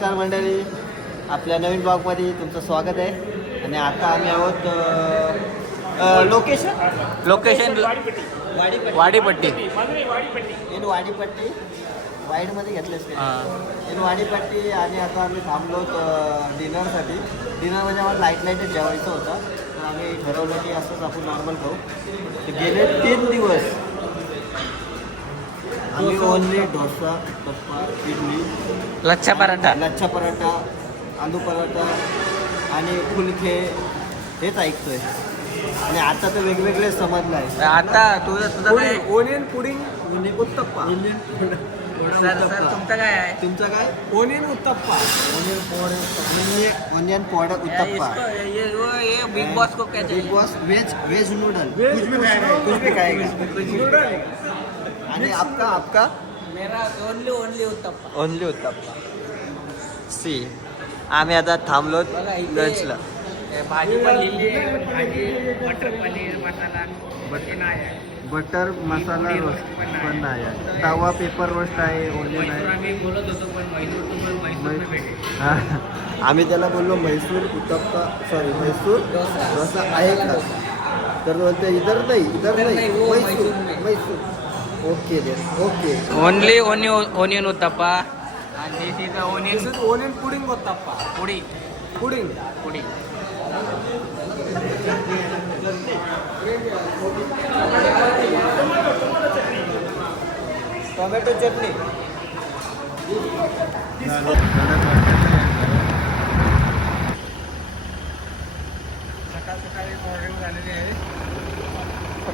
नमस्कार मंडळी, आपल्या नवीन ब्लॉगमध्ये तुमचं स्वागत आहे. आणि आता आम्ही आहोत लोकेशन वाडीपट्टी. इन वाडीपट्टी वाईडमध्ये घेतलेस इन वाडीपट्टी. आणि आता आम्ही थांबलो डिनरसाठी. डिनर म्हणजे आम्हाला लाईट जेवायचं होतं, तर आम्ही ठरवलं की असंच आपण नॉर्मल खाऊ. गेले 3 दिवस आम्ही ओनली डोसा, उत्तप्पा, इडली, लच्छा पराठा, आलू पराठा आणि फुलके हेच ऐकतोय. आणि आता तर वेगवेगळे समजलं आहे. आता तुझं काय ओनियन पुडिंग, उत्तप्पा. तुमचं काय आहे? तुमचं काय? Onion uttappa. Onion powder uttappa. ये बिग बॉस को कहते बिग हैं. Boss veg noodle. कुछ भी खाएगा. आणि आपका मेरा only uttappa. Only uttappa. See आम्ही आता थांबलो बघा इथे लंचला. भाजी पण लिहिली आहे. भाजी मटर पनीर मसाला बटर आहे. बटर मसाला रोस्ट पण आहे. तवा पेपर रोस्ट आहे. ओनियन आहे. आम्ही बोलत होतो पण मैसूर भेटेल. आम्ही त्याला बोललो म्हैसूर उत्तप्पा, सॉरी म्हैसूर डोसा आहे का, तर बोलते इधर नाही वो Mysore. Okay okay. Only onion uttapam. आणि तिथं onion pudding uttapam. Pudding. Tomato चटणी.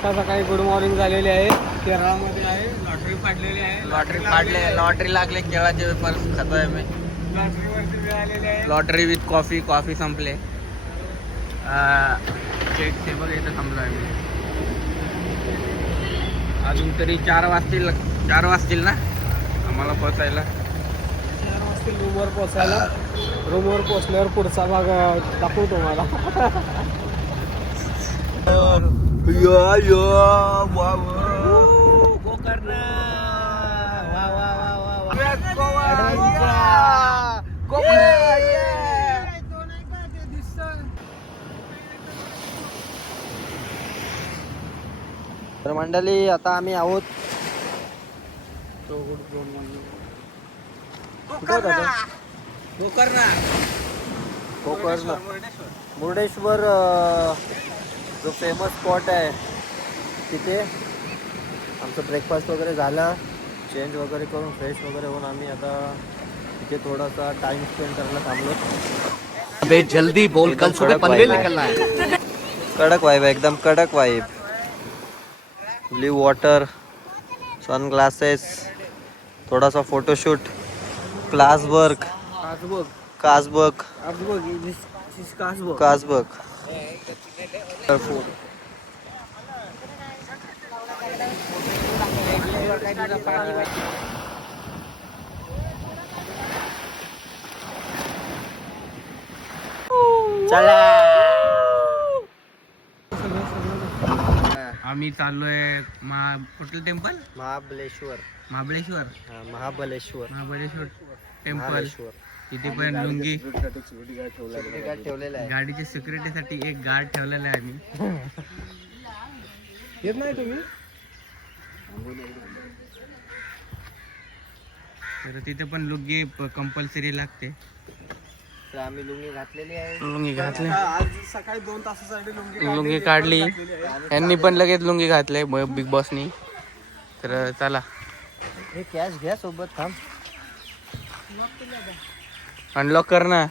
सकाळी गुड मॉर्निंग झालेली आहे. केरळामध्ये आहे. लॉटरी पाडलेली आहे. लॉटरी लागले. केळाचे पेपर खातोय मी. लॉटरीवरती मिळालेली आहे. लॉटरी विथ कॉफी संपले. गेटचे बघा इथं थांबलो आहे मी. अजून तरी 4 वाजतील ना आम्हाला पोहोचायला. 4 वाजता रूमवर पोहोचायला. रूमवर पोहोचल्यावर पुढचा भाग दाखवू तुम्हाला. तर मंडळी आता आम्ही आहोत गोकर्ण मुर्डेश्वर. जो फेमस स्पॉट आहे तिथे आमचं ब्रेकफास्ट वगैरे झाला. चेंज वगैरे करून फ्रेश वगैरे होऊन आम्ही आता तिथे थोडासा टाइम स्पेंड करायला थांबलो. जल्दी बोल, कल सुबह पनवेल निकलना है. कडक वाइब, एकदम कडक वाइब. ब्लू वाटर, सनग्लासेस, थोडासा फोटोशूट, क्लासवर्क, कासबर्ग. चला आम्ही चाललोय कुठलं टेम्पल? महाबळेश्वर टेम्पल. तिथे पण लुंगी ठेवलेला आहे. गाडीच्या सिक्युरिटीसाठी एक गार्ड ठेवलेला आहे आम्ही. येत नाही तुम्ही? तर तिथे पण लुंगी कंपल्सरी लागते. तर आम्ही लुंगी घातलेली आहे. लुंगी घातली, आज सकाळी 2 तासासाठी लुंगी काढली. यांनी पण लगेच लुंगी घातले बिग बॉसनी. तर चला हे कॅश घ्या सोबत. थांब अनलॉक कर ना.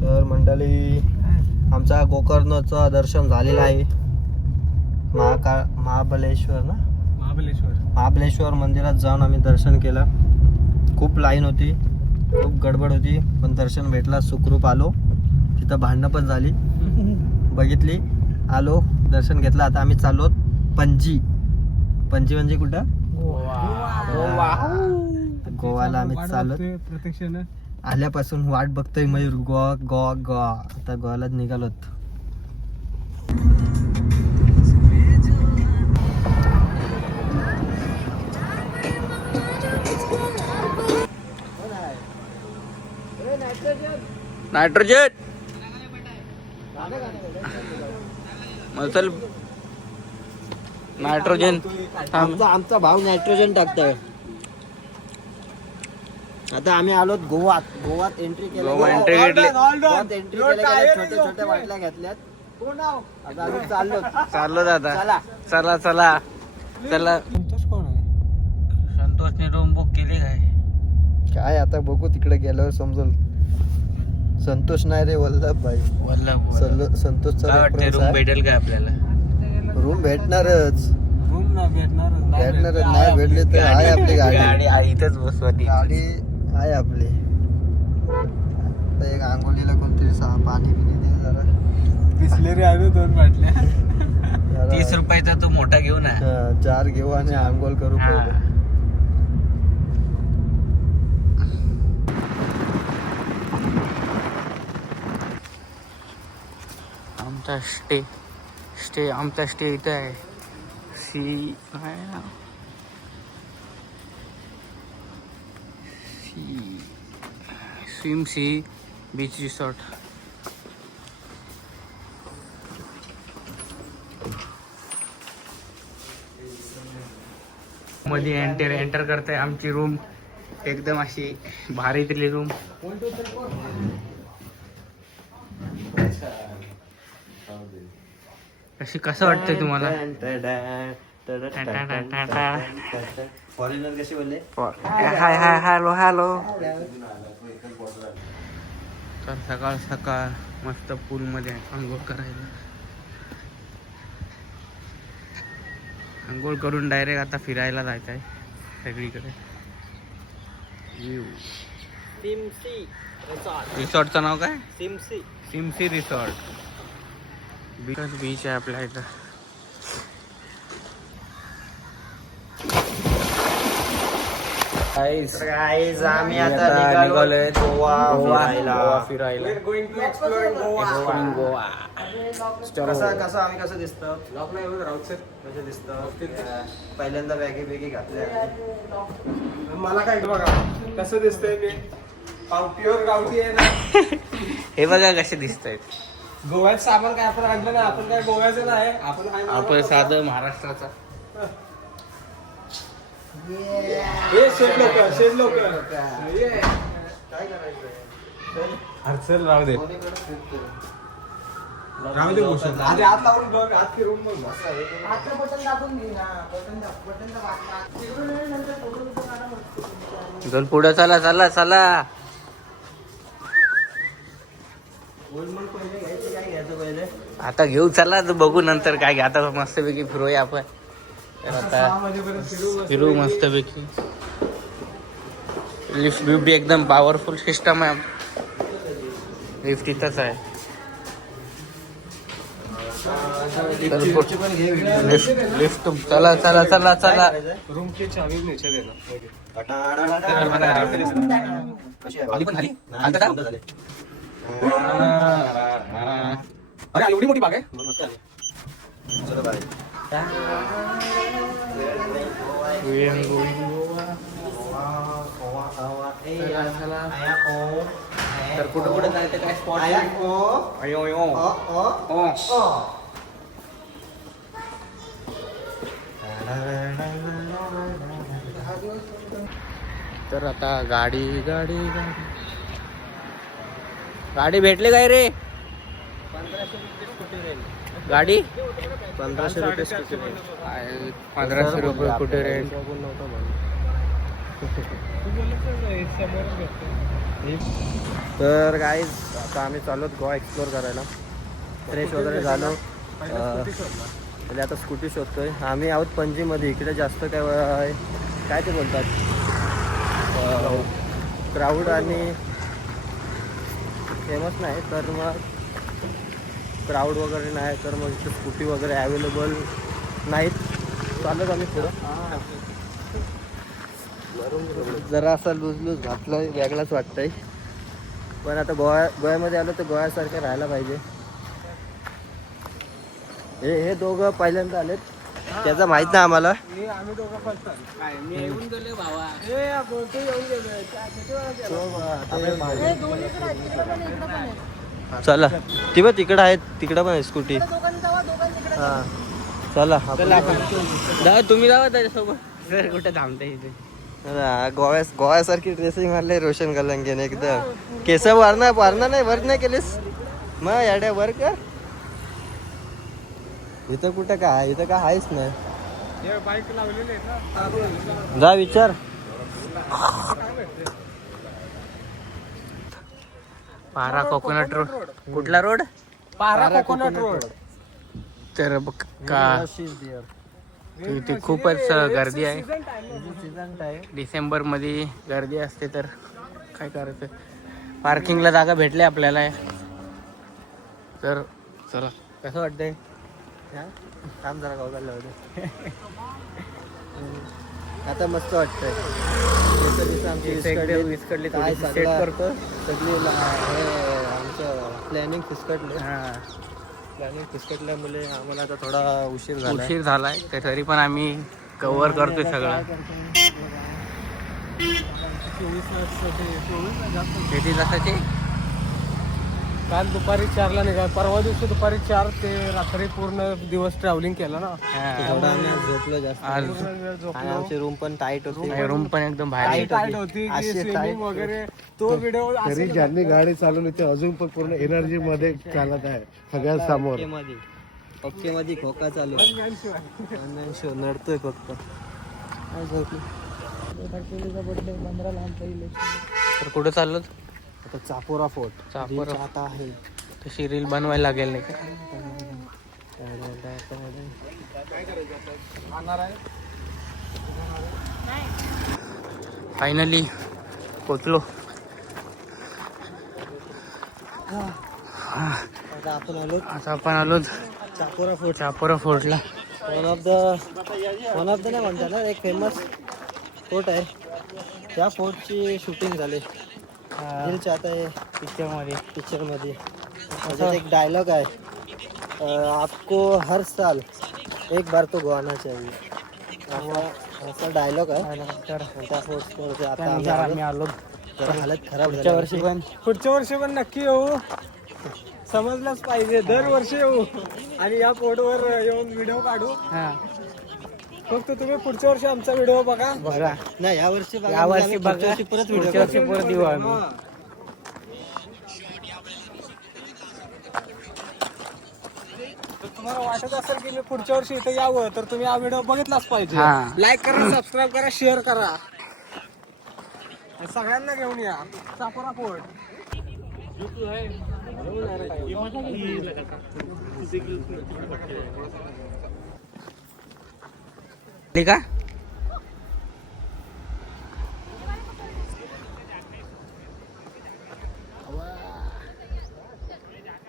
तर मंडळी आमचा गोकर्णचं दर्शन झालेलं आहे. महाबळेश्वर मंदिरात जाऊन आम्ही दर्शन केलं. खूप लाईन होती, खूप गडबड होती, पण दर्शन भेटला. सुखरूप आलो. तिथं भांडणं पण झाली, बघितली, आलो, दर्शन घेतलं. आता आम्ही चाललो पणजी. पणजी म्हणजे कुठं? गोवा. गोवाला आम्ही चालत प्रत्यक्षानं आल्यापासून वाट बघतोय मयूर. गोवा गोवा गोवा. आता गोव्यालाच निघालोत. नायट्रोजन मसल नायट्रोजन. आमचा भाऊ नायट्रोजन टाकतोय. आता आम्ही आलोत गोवात. गोवात एंट्री गोवा एंट्री घेतली. गोवात एंट्री केल्या छोट्या छोट्या बाटल्या घेतल्यात. आता आम्ही चाललो दादा. चला. चला चला चला. कोण आहे? संतोषने रूम बुक केली काय? काय आता बघू तिकडे गेल्यावर समजल. संतोष नाही रे, वल्लभ भाई. संतोषचा काय वाटते reference रूम आहे. भेटेल का आपल्याला? रूम भेटणारच. रूम ना भेटणारच. नाही भेटले तर आहे आपली गाडी. गाडी आहे इथंच बसवली. गाडी आहे आपली. आता एक आंघोळीला कोणतरी पाणी पिणी दे जरा. बिसलेरी आहे 2 बाटल्या. जरा 30 रुपयाचा तो मोठा घेऊ ना. 4 घेऊ आणि आंघोळ करू पहिले. आमचा स्टे इथं आहे. Swim sea beach resort. मध्ये एंटर करताय आमची रूम. एकदम अशी भारीतली रूम. कशी कसं वाटतंय तुम्हाला? फॉरेनर कसे बोलले? हाय हाय हॅलो हॅलो. तर सकाळ सकाळ मस्त पूल मध्ये आंघोळ करायला. आंघोळ करून डायरेक्ट आता फिरायला जायचं आहे सगळीकडे. रिसॉर्टचं नाव काय? सिमसी रिसॉर्ट. बीच आहे आपल्या इथं. आम्ही आता निघालोय गोवा फिरायला. गोवा. कसं आम्ही कसं दिसतं? कसं दिसतं? पहिल्यांदा बॅगी बेगी घातल्या. मला काय बघा कसं दिसतंय मी. प्युअर गावठी आहे ना. हे बघा कसे दिसत आहेत. गोव्यात सामान काय आपण आणलं ना. आपण काय गोव्याचं नाही. आपण साधं महाराष्ट्राचा. शेत लोक काय करायचं? चल राहू दे भूषण. आधी आत लावून बघ. आत फिरून बघ. चल पुढे चला चला चला. काय घ्यायचं पहिले? आता घेऊ चला तर बघू नंतर काय घ्या. आता मस्तपैकी फिरूया आपण. तर आता फिरू मस्तपैकी. लिफ्ट बिफ्ट एकदम पॉवरफुल सिस्टम आहे. लिफ्ट इथंच आहे. लिफ्ट चला चला चला चला. रूमची चावी न्यायच्या देणार. अरे एवढी मोठी बाग आहे. तर कुठं कुठं जायचं काय स्पॉट? तर आता गाडी गाडी गाडी गाडी भेटले काय रे? गाडी 1500 रुपये स्कूटी रेंट. 1500 रुपये कुठे रेंट? तर गाईज आता आम्ही चाललो गोवा एक्सप्लोर करायला. फ्रेश वगैरे झालो. म्हणजे आता स्कूटी शोधतोय. आम्ही आहोत पणजीमध्ये. इकडे जास्त काय ते बोलतात क्राऊड आणि फेमस नाही. तर मग क्राऊड वगैरे नाही. तर मग इथे स्कूटी वगैरे अवेलेबल नाहीत. चालत आम्ही पुढं जरा असा लूज लूज घातलाय वेगळाच वाटतंय पण आता गोव्यामध्ये आलो तर गोव्यासारखं राहायला पाहिजे. हे दोघं पहिल्यांदा आलेत त्याचं माहित नाही आम्हाला. आम्ही दोघं फसतात काय मी येऊन गेलो भावा. बोलतो येऊन गेलोय चला ती बघ तिकडं आहेत तिकडं पण आहे स्कूटी. हा चला तुम्ही जावा त्याच्यासोबत सर कुठे थांबते इथे. गोव्यासारखी ड्रेसिंग मारले रोशन गलंगेने एकदम. केस वारणा नाही वर्क नाही केलीस मग याड्या वर कर. इथं कुठं काय इथं काय आहेच नाही. बाईक लावलेली आहे ना जा विचार. पारा कोकोनट रोड. कुठला रोड? पारा कोकोनट रोड. तर बघ का इथे खूपच गर्दी आहे. सीझन आहे. डिसेंबर मध्ये गर्दी असते तर काय करायचं. पार्किंगला जागा भेटली आपल्याला तर चला. कसं वाटतंय थांब जरा गावला होते. आता मस्त वाटतंय. विस्कडली काय सेट सगळं करतो. सगळी आमचं प्लॅनिंग फिसकटल्यामुळे आम्हाला आता थोडा उशीर झाला. उशीर झालाय तर तरी पण आम्ही कव्हर करतोय सगळं. किती तासाचे? काल दुपारी 4ला निघाल. परवा दिवशी दुपारी 4 ते रात्री पूर्ण दिवस ट्रॅव्हलिंग केलं ना. तेवढा आम्ही आज झोपलो जास्त. आज आणि आमची रूम पण टाईट होती. रूम पण एकदम बाहेर. टाईट होती की स्विमिंग वगैरे तो व्हिडिओ तरी ज्यांनी गाडी चालवली ते अजून पण पूर्ण एनर्जी मध्ये चालत आहे सगळ्यात समोर. ओके मध्ये खोका चालू शो नडतोय फक्त. तर कुठं चाललो? आता चापोरा फोर्ट. चापोरा. आता आहे तशी रील बनवायला लागेल नाही का? फायनली पोचलो. आता आपण आलो चापोरा फोर्ट. चापोरा फोर्टला. वन ऑफ द नाही म्हणतात ना एक फेमस फोर्ट आहे. त्या फोर्टची शूटिंग झाली आता आहे पिक्चर मध्ये. त्याच्यात एक डायलॉग आहे आपको हर साल एक बार तो गोवाना चाहिए. असा डायलॉग आहे. त्या फोर्ट आता आम्ही आलो. हालत खराब झाली. पुढच्या वर्षी पण नक्की येऊ. समजलंच पाहिजे दरवर्षी येऊ आणि या पोर्टवर येऊन व्हिडिओ काढू. फक्त तुम्ही पुढच्या वर्षी आमचा व्हिडिओ बघा. नाही यावर्षी परत येऊ आम्ही. जर तुम्हाला वाटत असेल की मी पुढच्या वर्षी इथे यावं तर तुम्ही हा व्हिडिओ बघितलाच पाहिजे. हा. लाईक करा, सबस्क्राईब करा, शेअर करा. आणि सगळ्यांना घेऊन या चापोरा फोर्ट. ठीक आहे.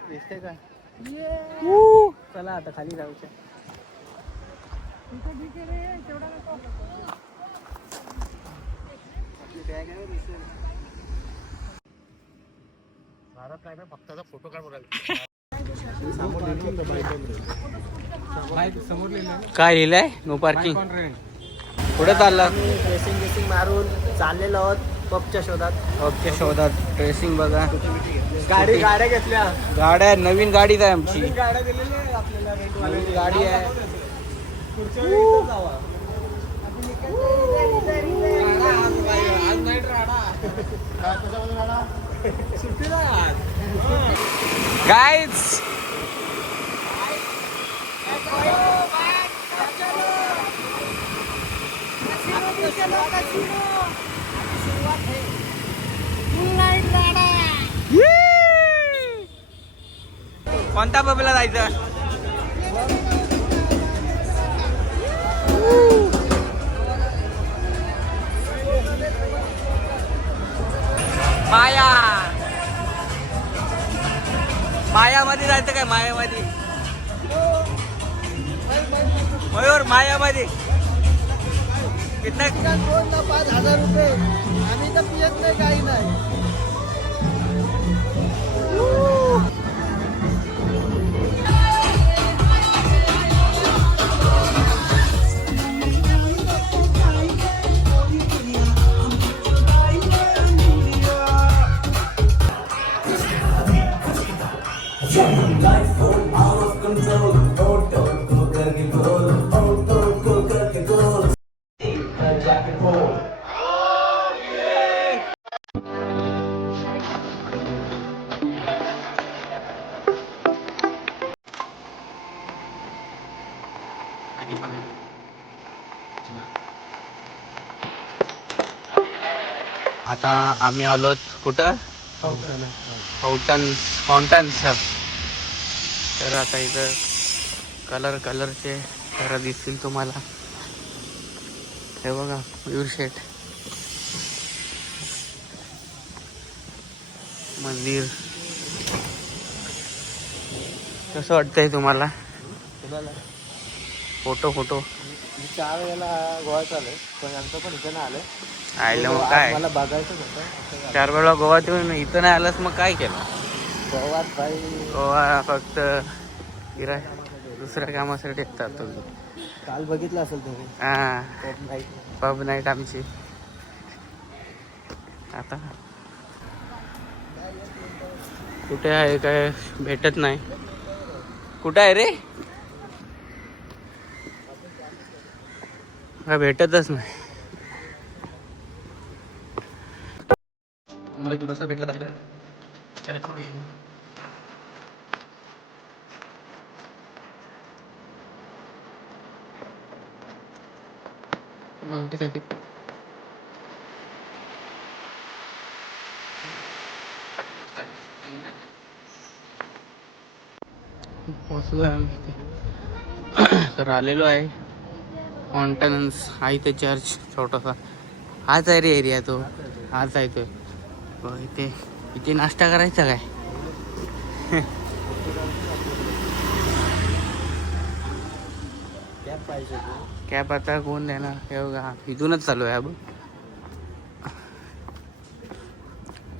दिसते का? चला आता खाली जाऊच्या. समोर लिहिलं काय लिहिलंय? No parking. On rent. पुढे चालला. ड्रेसिंग मारून चाललेलो आहोत पबच्या शोधात. ओके शोधात. ड्रेसिंग बघा. गाड्या घेतल्या. गाड्या नवीन गाडीच आहे आमची. नवीन गाड्या दिलेल्या आहेत आपल्याला रेंटवाल्याने. गाडी आहे. पुढच्या वेळी इथंच जावा. आज नाईट राडा. सुट्टीला आज. गाईज कोणत्या पबला जायचं? मायामध्ये जायचं काय? मायामध्ये मयूर मायामध्ये किती कितना 5,000 रुपये आम्ही तर पियत नाही काही नाही. आता आम्ही आलो कुठं फाउंटन तर आता इथं कलरचे घर दिसतील तुम्हाला. हे बघा मयूर शेठ मंदिर कसं वाटतंय तुम्हाला? फोटो मी 4 वेळेला गोवा चालू पण आमचं पण इथं नाही आलं. आयलं मग काय मला बघायचं होतं. 4 वेळा गोवात येऊन इथं नाही आलंस मग काय केलं? गोवात बाई गोवा फक्त फिराय दुसऱ्या कामासाठी येतात तुम्ही. काल बघितलं असेल तुम्ही हा नाईट. पब नाईट आमची. आता कुठे आहे काय भेटत नाही. कुठे आहे रे? काय भेटतच नाही. मला तुला भेटला दाखला पोचलो आहे आम्ही इथे. तर आलेलो आहे फाउंटन्स आहे ते चर्च छोटासा. हाच आहे रे एरिया तो. हाच आहे तो. इथे नाश्ता करायचा काय? कॅब पाहिजे तू. कॅब आता कोण देणार? हे बघा इथूनच चालू आहे अब.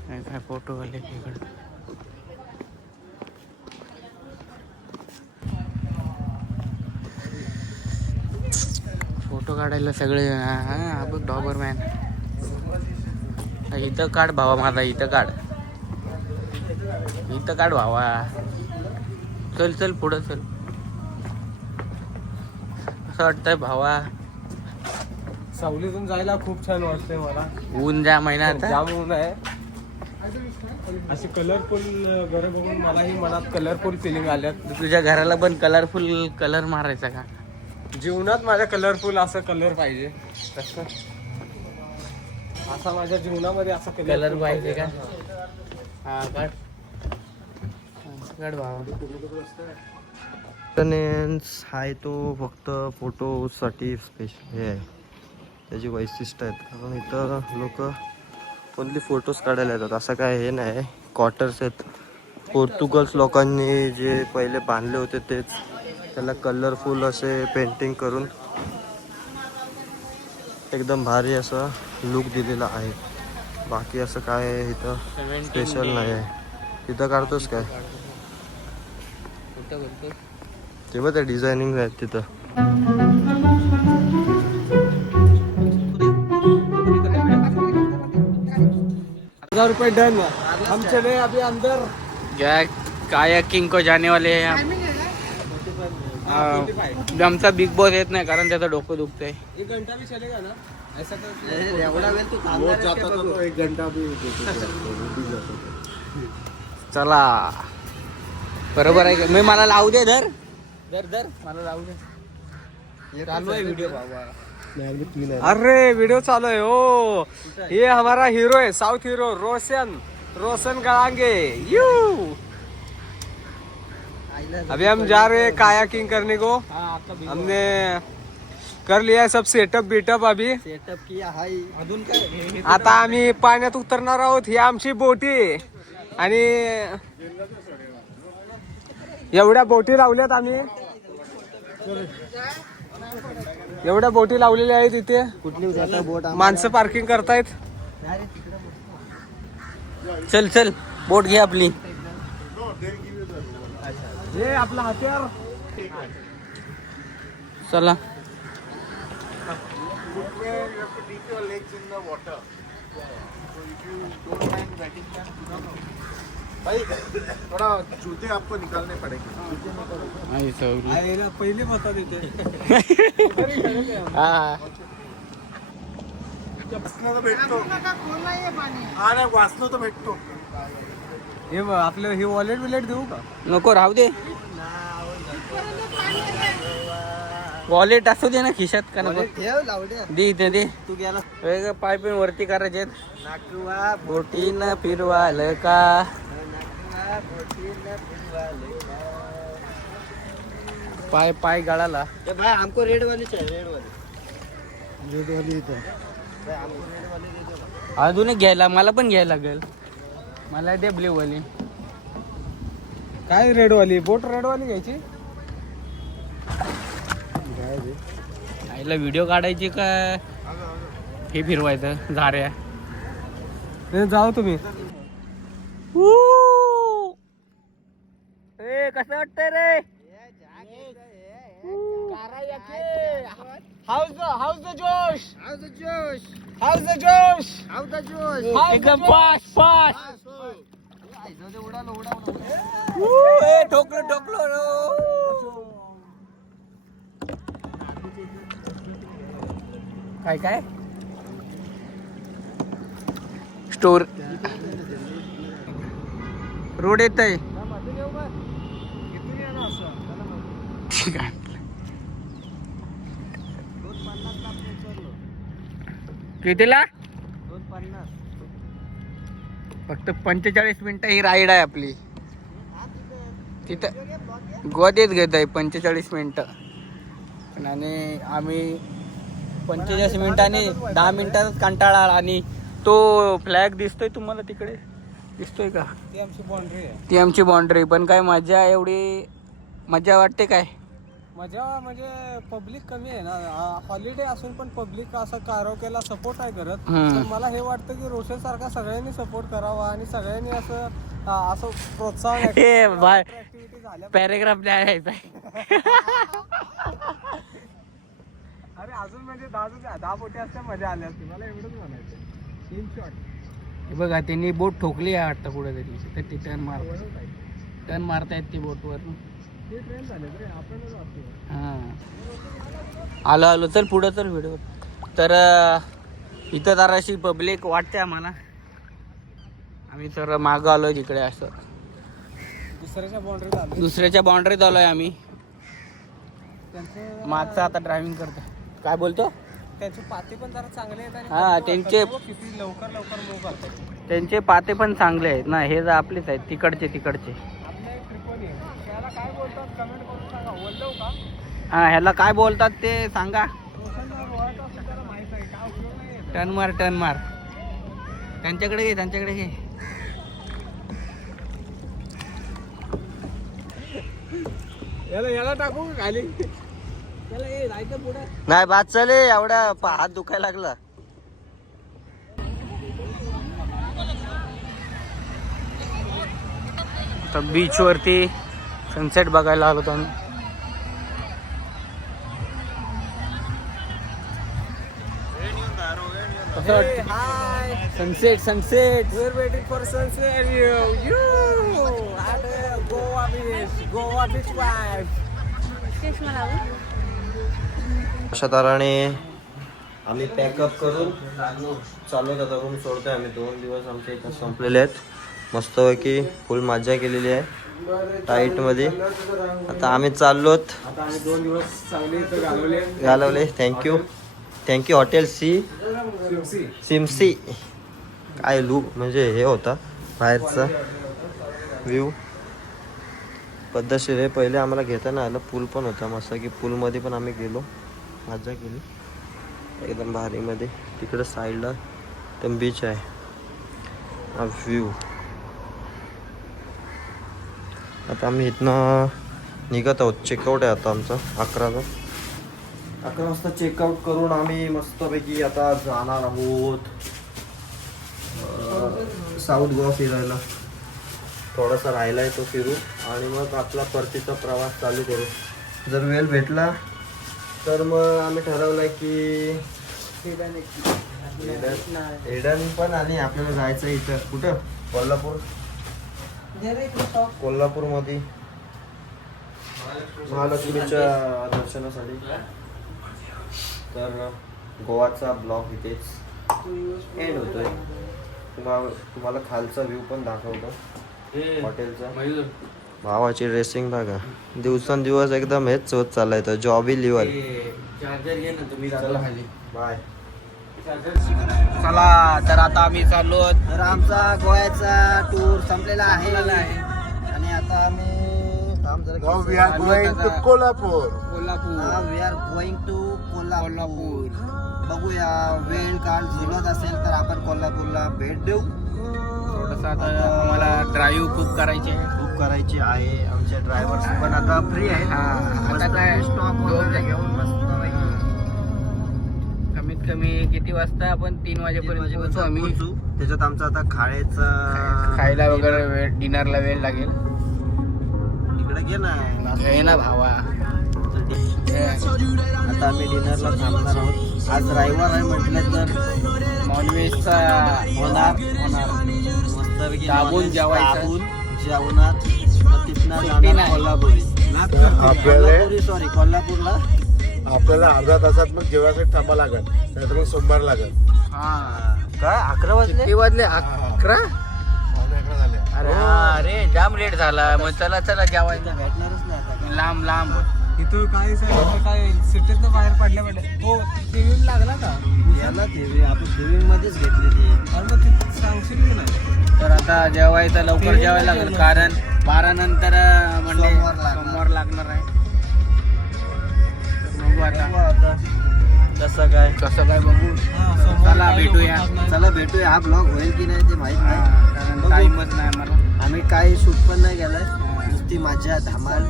काय फोटो आले इकडे. फोटो काढायला सगळे हा बघ डॉबरमॅन. इथं काढ भावा माझा. इथं काढ भावा. चल पुढं चल. असं वाटतंय भावा सावलीतून जायला खूप छान वाटतंय मला. ऊन ज्या महिन्यात जाम ऊन आहे. अशी कलरफुल घरं बघून मलाही मनात कलरफुल फिलिंग आल्यात. तुझ्या घराला पण कलरफुल कलर मारायचा का? जीवनात माझ्या कलरफुल असं कलर पाहिजे. तसं असा माझ्या जीवनामध्ये असा कलर पाहिजे का? हा काढ भावा. आहे तो फक्त फोटोसाठी स्पेशल हे आहे. त्याची वैशिष्ट्य आहेत कारण इथं लोक ओनली फोटोज काढायला येतात. असं काय हे नाही. क्वार्टर्स आहेत. पोर्तुगल्स लोकांनी जे पहिले बांधले होते तेच. त्याला कलरफुल असे पेंटिंग करून एकदम भारी असं लुक दिलेला आहे. बाकी असं काय इथं स्पेशल नाही आहे. तिथं काढतोस काय? तेव्हा त्या डिझायनिंग आहेत तिथं. 1000 रुपये डन. हम चले अभी अंदर. कायाकिंग को जाने वाले हैं. आमचा बिग बॉस येत नाही कारण त्याचं डोकं दुखतंय. 1 घंटा भी चलेगा ना? ऐसा एवढा वेळ तू थांबणार? 1 घंटा भी चला बरोबर आहे. मी मला लावू दे. धर मला लावू दे. चालू आहे व्हिडिओ बाबा. अरे वीडियो चालू है. ओ ये हमारा हीरो है. South hero Roshan Gadange. यू अभी हम जा रहे हैं कायाकिंग करने को. हमने कर लिया है सब सेटअप बीटअप. अभी सेटअप किया हाय. अजून काय? आता आम्ही पाण्यात उतरणार आहोत. ही आमची बोटी आणि एवढ्या बोटी लावल्यात आम्ही. एवढ्या बोटी लावलेल्या आहेत इथे. कुठली आता बोट माणसं पार्किंग करतायत. चल चल बोट घे आपली. हे आपला हत्यार. चला थोड़ा जूते आपको निकालने पड़ेंगे. पहिले होता तिथे. भेटतो हा नाही वाचलो तर भेटतो. हे बघ, आपलं हे वॉलेट बिलेट देऊ का? नको राहू दे. वॉलेट असू दे ना खिशात का नको? ठेव लावड्या. दे इथे दे. तू गेला वेगळं पाय पण वरती करायचे. नाकवा बोटीनं फिरवाल का? नाकवा बोटीनं फिरवाले का? पाय पाय गळाला. ए भाई हमको रेड वाली चाहिए. रेड वाली इथं भाई हमको रेड वाली दे दो. अजून एक घ्यायला मला पण घ्यायला लागेल. मला दे ब्ल्यू वाली. काय रेड वाली? बोट रेड वाली घ्यायची. आईला व्हिडिओ काढायची का हे फिरवायचं झाऱ्या? जाऊ तुम्ही. ए कसं वाटतंय रे? हाऊस द जोश. How's the Josh? House the जोश. How's the Josh? एकदम फास्ट फास्ट. उडालो. ठोकलो ठोकलो. काय काय स्टोर रोड येत आहे. कितीला? 250. फक्त 45 मिनिटं ही राईड आहे आपली. तिथं गोदेत घेत आहे 45 मिनिटं. आणि आम्ही 45 मिनिटांनी 10 मिनिटातच कंटाळा आला. आणि तो फ्लॅग दिसतोय तुम्हाला तिकडे? दिसतोय का? ती आमची बाउंड्री आहे. ती आमची बाउंड्री. पण काय मजा एवढी मजा वाटते काय? मजा म्हणजे पब्लिक कमी आहे ना. हॉलिडे असून पण पब्लिक असं कारोक्याला सपोर्ट आहे करत. हम्म. तर मला हे वाटतं की रोशन सारखा सगळ्यांनी सपोर्ट करावा आणि सगळ्यांनी असं प्रोत्साहन हे बाय ऍक्टिव्हिटी झाल्या. पॅरेग्राफ लिहायचा आहे. अरे अजून म्हणजे 10 बोटी असल्या मजा आली असती. मला एवढंच म्हणायचं. 3 शॉट. हे बघा त्यांनी बोट ठोकली आहे वाटतं कुठेतरी. तर ती टर्न मारतायत ती बोटवर. ते ट्रेन झाले रे. आपणच वाचतो. हां आलो आलो. चल पुढं चल व्हिडिओ. तर इथं जराशी पब्लिक वाटते आम्हाला. आम्ही तर मागं आलोय तिकडे. असं दुसऱ्याच्या बाउंड्रीत आलो. दुसऱ्याच्या बाउंड्रीत आलोय आम्ही. त्यांचं मागचा आता ड्रायव्हिंग करतो. काय बोलतो? त्यांचे पाते पण जरा चांगले आहेत. आणि हा, त्यांचे- किती लवकर मूव करतात. त्यांचे पाते पण चांगले आहेत ना. हे जर आपलेच आहेत तिकडचे. आपल्या एक ट्रिपनी त्याला काय बोलतात कमेंट करून सांगा. बोललो का? हां ह्याला काय बोलतात ते सांगा. रोशनला ओळख असेल त्याला माहित आहे. काय उपयोग नाही. टर्न मार. त्यांच्याकडे घे. याला टाकू का खाली? नाही बाद चाले एवढा हात दुखायला लागला. बीच वरती सनसेट बघायला आलो आम्ही. Sunset. We're waiting for sunset. You at Goa beach vibe. अशा तऱ्हेने आम्ही पॅकअप करून चाललो. आता रूम सोडतोय आम्ही. 2 दिवस आमचे इथं संपलेले आहेत. मस्तपैकी फुल मजा केलेली आहे टाईटमध्ये. आता आम्ही चाललोत. आता आम्ही 2 दिवस चांगले इथं घालवले. Thank you hotel Simsi. काय लूक म्हणजे हे होता बाहेरचा व्ह्यू पद्धतशीर आहे. पहिले आम्हाला घेता नाही आलं. पूल पण होता मस्त की पूलमध्ये पण आम्ही गेलो. मजा केली एकदम भारीमध्ये. तिकडं साईडला एकदम बीच आहे. हा व्ह्यू. आता आम्ही इथनं निघत आहोत. चेकआउट आहे आता आमचा 11चा. 11 वाजता चेकआउट करून आम्ही मस्तपैकी आता जाणार आहोत साऊथ गोवा फिरायला. थोडासा राहिला आहे तो फिरू आणि मग आपला परतीचा प्रवास चालू करू. जर वेळ भेटला तर मग आम्ही ठरवलं आहे की एडन पण आणि आपल्याला जायचं इथं कुठं कोल्हापूरमध्ये महालक्ष्मीच्या दर्शनासाठी. तर गोवाचा ब्लॉग इथेच एंड होतोय. तुम्हाला खालचा व्ह्यू पण दाखवतो हॉटेलचा. भावाची ड्रेसिंग बघा, दिवसेंदिवस एकदम हेच होत चाललाय. तर जॉबी लिव्हर. बाय. चला तर आता आम्ही चाललो. तर आमचा गोव्याचा टूर संपलेला आहे आणि आता आम्ही we are going to Kolhapur. We are going to Kolhapur. बघूया वेळ काळ जुळत असेल तर आपण कोल्हापूरला भेट देऊ. थोडंसं आता आम्हाला ड्राईव्ह खूप करायची आहे. आमचे ड्रायव्हर्स पण आता फ्री आहेत. आता काय स्टॉप वगैरे घेऊन मस्त कमीत कमी किती वाजता आपण 3 वाजेपर्यंत पोहोचू आम्ही. त्याच्यात आमचं आता खायचं खायला वगैरे वेळ, डिनरला वेळ लागेल. तिकडे घे ना. हे ना भावा. आता आम्ही डिनरला थांबणार आहोत. आज रविवार आहे म्हटलं तर नॉनव्हेजचा होणार मस्तपैकी दाबून जेवायचं. जेवणार मग तिथनं जाणार कोल्हापूरला. आपल्याला अर्धा तासात मग जेवायसाठी थांबा लागेल, नाहीतर मग सोमवार लागेल. काय 11 वाजले? किती वाजले? 11? अरे जाम लेट झाला. मग चला जेवायला. भेटणारच नाही आता. लांब इथं काय काय सिटीतनं बाहेर पडल्या हो टीव्ही लागला का याला TV आपण TV मध्येच घेतली ती. अरे मग ते सांगशील की नाही. तर आता जेवायचं लवकर जेवायला लागेल, कारण 12 नंतर म्हणजे सोमवार लागणार आहे. बघू आता कसं काय बघू. चला भेटूया. हा ब्लॉग होईल की नाही ते माहित नाही, कारण टाइमच नाही मला. आम्ही काही शूट पण नाही केलंय. नुसती माझ्या धमाल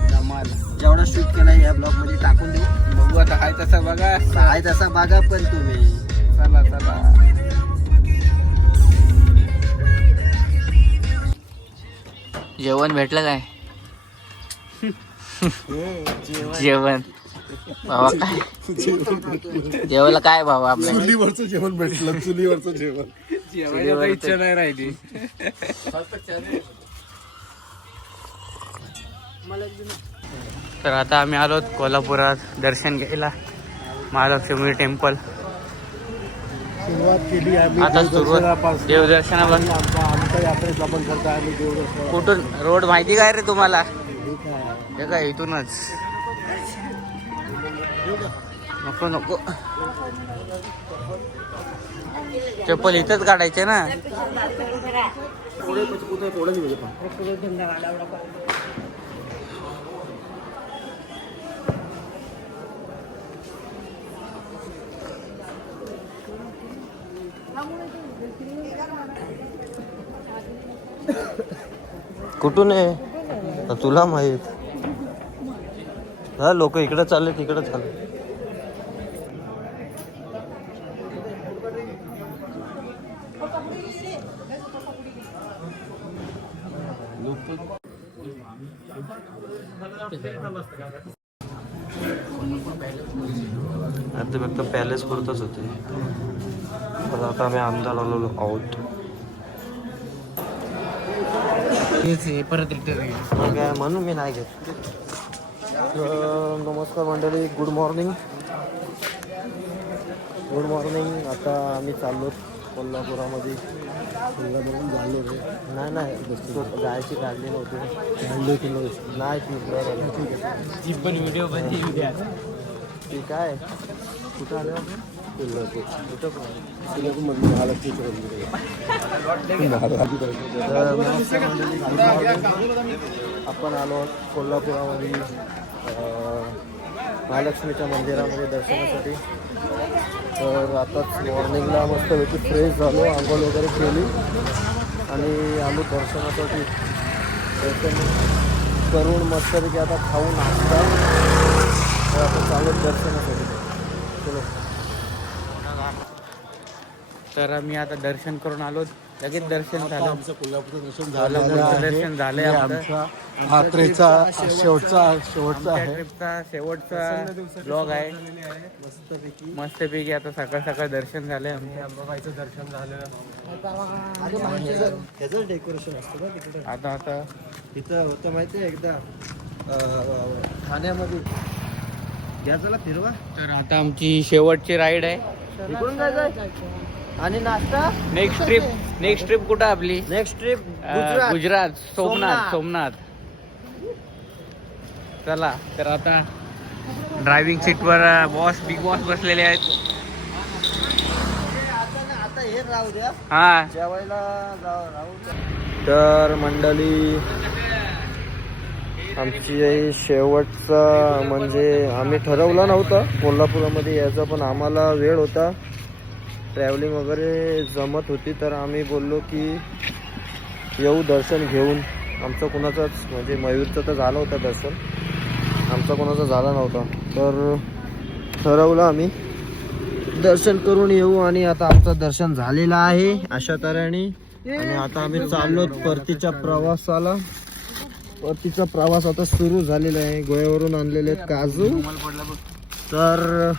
जेवढा शूट केलाय या ब्लॉग मध्ये टाकून देऊ. बघू आता हाय तसं बघा. आहे तसा बघा पण तुम्ही. चला जेवण भेटलं काय? जेवण भावा काय जेवायला काय भावा आपल्या चुलीवरचं जेवण भेटलं. चुलीवरचं जेवण जेवायला इच्छा नाही राहिली. तर आता आम्ही आलो कोल्हापुरात दर्शन घ्यायला महालक्ष्मी टेम्पल. सुरुवात केली आम्ही आता सुरुवात देवदर्शनाला. आमच्या यात्रेत आपण करता आम्ही देवदर्शन. कुठून रोड माहिती काय रे तुम्हाला? हे काय इथूनच. नको चप्पल इथंच काढायचे ना. कुठून आहे तुला माहित? हा लोक इकडे चालले तिकडे चालले. ते फक्त पॅलेस पुरतच होते. पण आता आम्ही अंदर आलेलो आहोत. परत काय म्हणून मी नाही घेत. नमस्कार मंडळी, गुड मॉर्निंग. आता आम्ही चाललो कोल्हापुरामध्ये. झालो रे नाही जायची काढली नव्हती. नाही जी पण व्हिडिओ बनली उद्या. ती काय कुठं आलं? आपण आलो कोल्हापुरामध्ये महालक्ष्मीच्या मंदिरामध्ये दर्शनासाठी. तर आताच मॉर्निंगला मस्तपैकी फ्रेश झालो, आंघोळ वगैरे केली आणि आलो दर्शनासाठी. दर्शन करून मस्तपैकी आता खाऊन नाश्ता. तर आपण चालू दर्शनासाठी. तर आम्ही आता दर्शन करून आलो, लगेच दर्शन झालं. आमचं कोल्हापूरचं दर्शन कोल्हापूरचं झालेलं दर्शन झालंय आहे. आमचं. आमचा हा ट्रेचा शेवटचा आमच्या आहे. ट्रिपचा शेवटचा ब्लॉग आहे. मस्तपैकी आता सकाळ सकाळ दर्शन झालंय आमचं. अंबाबाईचं दर्शन झालं. त्याचं डेकोरेशन असतं ना तिकडे. आता तिथं होतं माहिती आहे एकदा ठाण्यामध्ये घ्या चला फिरवा. तर आता आमची शेवटची राईड आहे. इकडून जायचं आणि नाश्ता. नेक्स्ट ट्रिप कुठं आपली? Next trip Gujarat, Somnath. चला तर आता ड्रायव्हिंग सीटवर बिग बॉस बसलेले आहेत. आता हे राहू द्या, हा जेवायला राहू द्या. तर मंडळी आमची शेवटचा म्हणजे आम्ही ठरवलं नव्हतं कोल्हापुरामध्ये यायचं, पण आम्हाला वेळ होता, ट्रॅव्हलिंग वगैरे जमत होती, तर आम्ही बोललो की येऊ दर्शन घेऊन. आमचं कोणाचंच म्हणजे मयूरचं तर झालं होतं दर्शन, आमचं कोणाचं झालं नव्हतं, तर ठरवलं आम्ही दर्शन करून येऊ. आणि आता आमचं दर्शन झालेलं आहे अशा तऱ्हेने. आणि आता आम्ही चाललो परतीच्या प्रवासाला. परतीचा प्रवास आता सुरू झालेला आहे. गोव्यावरून आणलेले आहेत काजू. तर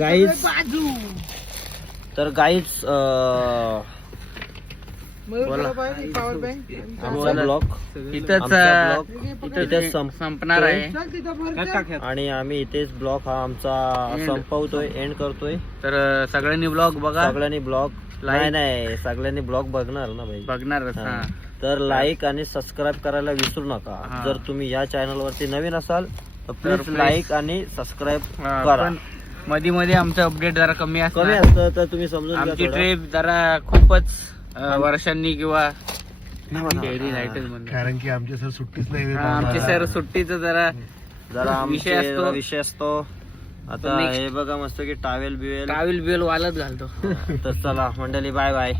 गाईज आमचा ब्लॉग इथेच संपणार आहे. आणि आम्ही इथेच ब्लॉग हा आमचा संपवतोय, एंड करतोय. तर सगळ्यांनी ब्लॉग बघा. सगळ्यांनी ब्लॉग नाही सगळ्यांनी ब्लॉग बघणार ना भाई. बघणारच. हा. तर लाईक आणि सबस्क्राईब करायला विसरू नका. हा. जर तुम्ही या चॅनल वरती नवीन असाल तर तर प्लीज लाईक आणि सबस्क्राईब हा, करा. पण मध्ये आमचं अपडेट जरा कमी कमी असतं. असतं तर तुम्ही समजून घ्या आमची थोडं. ट्रिप जरा खूपच वर्षांनी किंवा डेली नाईटच म्हणतो. कारण की आमची सर सुट्टीच नाही. आमची सर सुट्टीचं जरा जरा विषय आमचे असतो. विषय असतो. आता next- हे बघा मस्त की टावेल बिवेल. टावेल बिवेल वालत घालतो. तर चला मंडळी, बाय बाय.